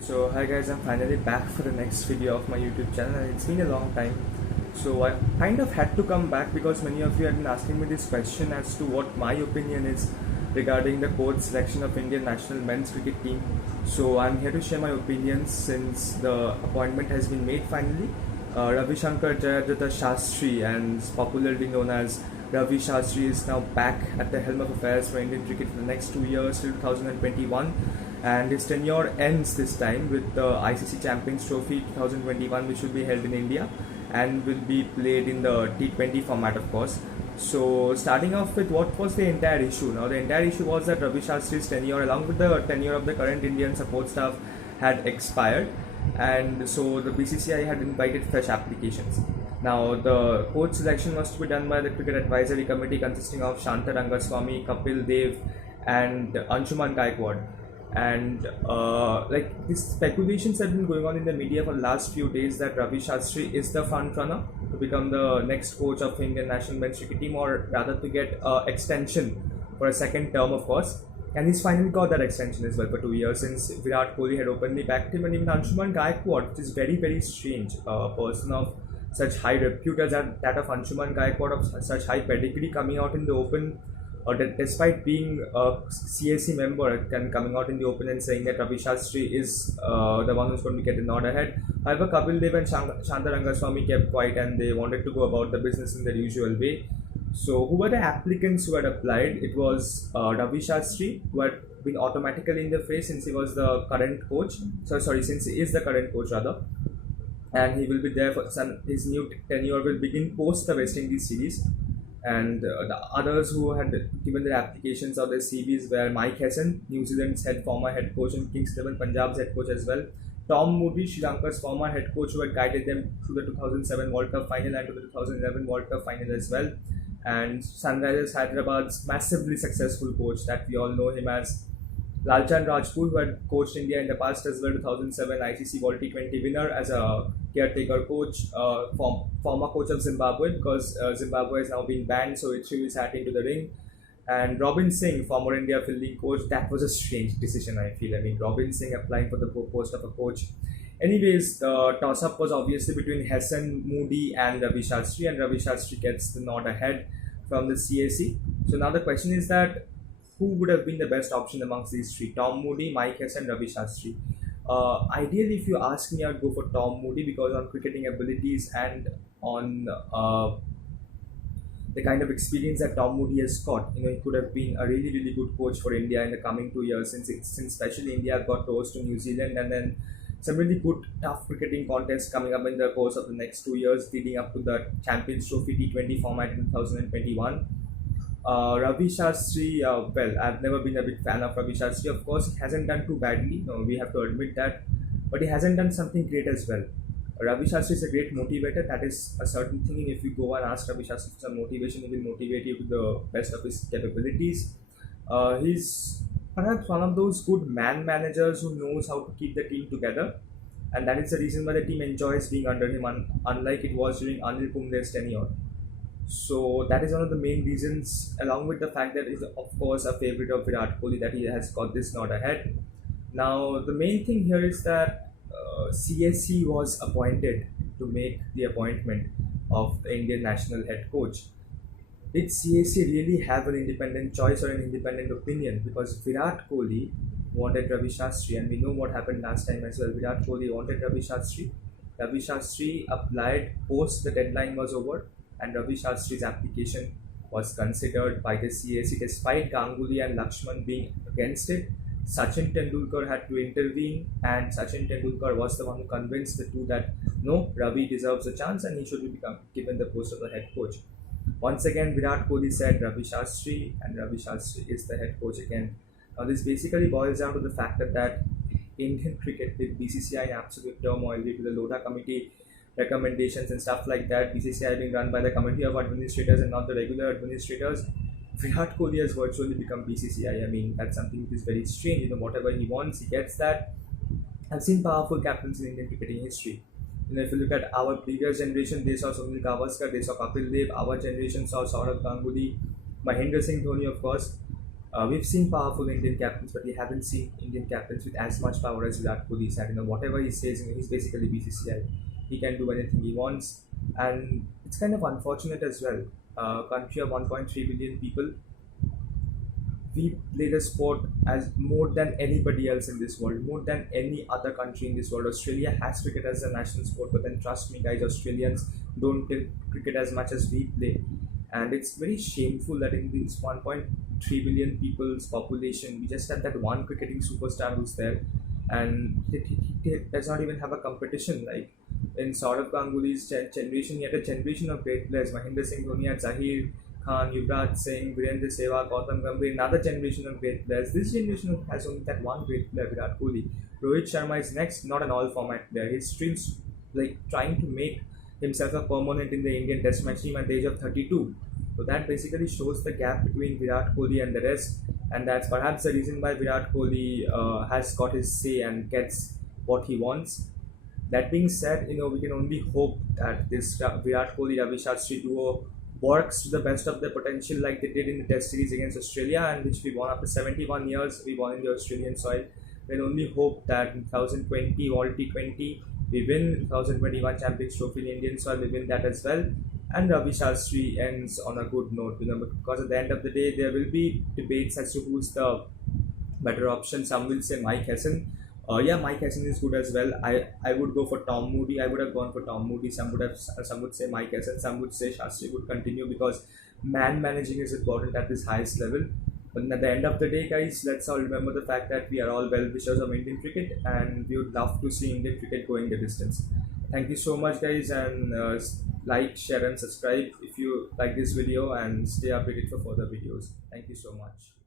So hi guys, I'm finally back for the next video of my YouTube channel and it's been a long time. So I kind of had to come back because many of you have been asking me this question as to what my opinion is regarding the coach selection of Indian national men's cricket team. So I'm here to share my opinions since the appointment has been made finally. Ravi Shankar Jayadratha Shastri, and popularly known as Ravi Shastri, is now back at the helm of affairs for Indian cricket for the next 2 years till 2021, and his tenure ends this time with the ICC Champions Trophy 2021, which will be held in India and will be played in the T20 format, of course. So, starting off with what was the entire issue? Now, the entire issue was that Ravi Shastri's tenure, along with the tenure of the current Indian support staff, had expired, and so the BCCI had invited fresh applications. Now, the coach selection was to be done by the Cricket Advisory Committee consisting of Shanta Rangaswamy, Kapil Dev, and Anshuman Gaikwad. And like these speculations have been going on in the media for the last few days that Ravi Shastri is the front runner to become the next coach of Indian national men's cricket team, or rather to get extension for a second term, of course. And he's finally got that extension as well for 2 years, since Virat Kohli had openly backed him, and even Anshuman Gaikwad, which is very, very strange. A person of such high repute as that of Anshuman Gaikwad, of such high pedigree, coming out in the open, or that despite being a CAC member, and coming out in the open and saying that Ravi Shastri is the one who's going to get the nod ahead. However, Kapil Dev and Shanta Rangaswamy kept quiet and they wanted to go about the business in their usual way. So, who were the applicants who had applied? It was Ravi Shastri, who had been automatically in the phrase since he was the current coach. Since he is the current coach rather, and he will be there for some. His new tenure will begin post the West Indies series. And the others who had given their applications or their CVs were Mike Hesson, New Zealand's former head coach, and Kings XI Punjab's head coach as well. Tom Moody, Sri Lanka's former head coach, who had guided them through the 2007 World Cup final and to the 2011 World Cup final as well. And Sunrisers Hyderabad's massively successful coach that we all know him as Lalchan Rajput, who had coached India in the past as well, 2007 ICC World T20 winner as a caretaker coach, former coach of Zimbabwe, because Zimbabwe has now been banned, so it threw his hat into the ring. And Robin Singh, former India fielding coach, that was a strange decision, I feel. I mean, Robin Singh applying for the post of a coach. Anyways, the toss up was obviously between Hesson, Moody, and Ravi Shastri, and Ravi Shastri gets the nod ahead from the CAC. So now the question is that who would have been the best option amongst these three? Tom Moody, Mike Hesson, Ravi Shastri. Ideally, if you ask me, I'd go for Tom Moody because on cricketing abilities and on the kind of experience that Tom Moody has got, he could have been a really, really good coach for India in the coming 2 years, since especially India got to host to New Zealand, and then some really good, tough cricketing contests coming up in the course of the next 2 years, leading up to the Champions Trophy T20 format in 2021. Ravi Shastri, well, I've never been a big fan of Ravi Shastri. Of course, he hasn't done too badly, no, we have to admit that, but he hasn't done something great as well. Ravi Shastri is a great motivator, that is a certain thing. If you go and ask Ravi Shastri for some motivation, he will motivate you to the best of his capabilities. He's perhaps one of those good man managers who knows how to keep the team together, and that is the reason why the team enjoys being under him, unlike it was during Anil Kumle's tenure. So that is one of the main reasons, along with the fact that he's of course a favorite of Virat Kohli, that he has got this nod ahead. Now the main thing here is that CSC was appointed to make the appointment of the Indian national head coach. Did CSC really have an independent choice or an independent opinion? Because Virat Kohli wanted Ravi Shastri, and we know what happened last time as well. Virat Kohli wanted Ravi Shastri. Ravi Shastri applied post the deadline was over, and Ravi Shastri's application was considered by the CAC despite Ganguly and Lakshman being against it. Sachin Tendulkar had to intervene, and Sachin Tendulkar was the one who convinced the two that no, Ravi deserves a chance and he should be given the post of the head coach. Once again, Virat Kohli said Ravi Shastri, and Ravi Shastri is the head coach again. Now, this basically boils down to the fact that Indian cricket, with BCCI in absolute turmoil due to the Lodha committee recommendations and stuff like that, BCCI being run by the committee of administrators and not the regular administrators, Virat Kohli has virtually become BCCI. I mean, that's something which is very strange. Whatever he wants, he gets that. I've seen powerful captains in Indian cricketing history. If you look at our previous generation, they saw Sunil Gavaskar, they saw Kapil Dev. Our generation saw Saurav Ganguly, Mahendra Singh Dhoni, of course. We've seen powerful Indian captains, but we haven't seen Indian captains with as much power as Virat Kohli had. Whatever he says, he's basically BCCI. He can do anything he wants, and it's kind of unfortunate as well. Country of 1.3 billion people, we play the sport as more than anybody else in this world, more than any other country in this world. Australia has cricket as a national sport, but then trust me, guys, Australians don't play cricket as much as we play, and it's very shameful that in this 1.3 billion people's population, we just have that one cricketing superstar who's there, and he does not even have a competition. Like in Saurav Ganguly's generation, he had a generation of great players. Mahendra Singh Dhoni had Zahir Khan, Yuvraj Singh, Virendra Sehwag, Gautam Gambhir, another generation of great players. This generation has only that one great player, Virat Kohli. Rohit Sharma is next, not an all-format player. He's still like trying to make himself a permanent in the Indian Test match team at the age of 32. So that basically shows the gap between Virat Kohli and the rest, and that's perhaps the reason why Virat Kohli has got his say and gets what he wants. That being said, we can only hope that this Virat Kohli Ravi Shastri duo works to the best of their potential, like they did in the Test series against Australia, and which we won after 71 years. We won in the Australian soil. We can only hope that in 2020 World T20 we win 2021 Champions Trophy in Indian soil. We win that as well, and Ravi Shastri ends on a good note. Because at the end of the day, there will be debates as to who's the better option. Some will say Mike Hessen. Yeah, Mike Hessen is good as well. I would go for Tom Moody. I would have gone for Tom Moody. Some would say Mike Hessen. Some would say Shastri would continue because man managing is important at this highest level. But at the end of the day, guys, let's all remember the fact that we are all well wishers of Indian cricket, and we would love to see Indian cricket going the distance. Thank you so much, guys, and like, share, and subscribe if you like this video, and stay updated for further videos. Thank you so much.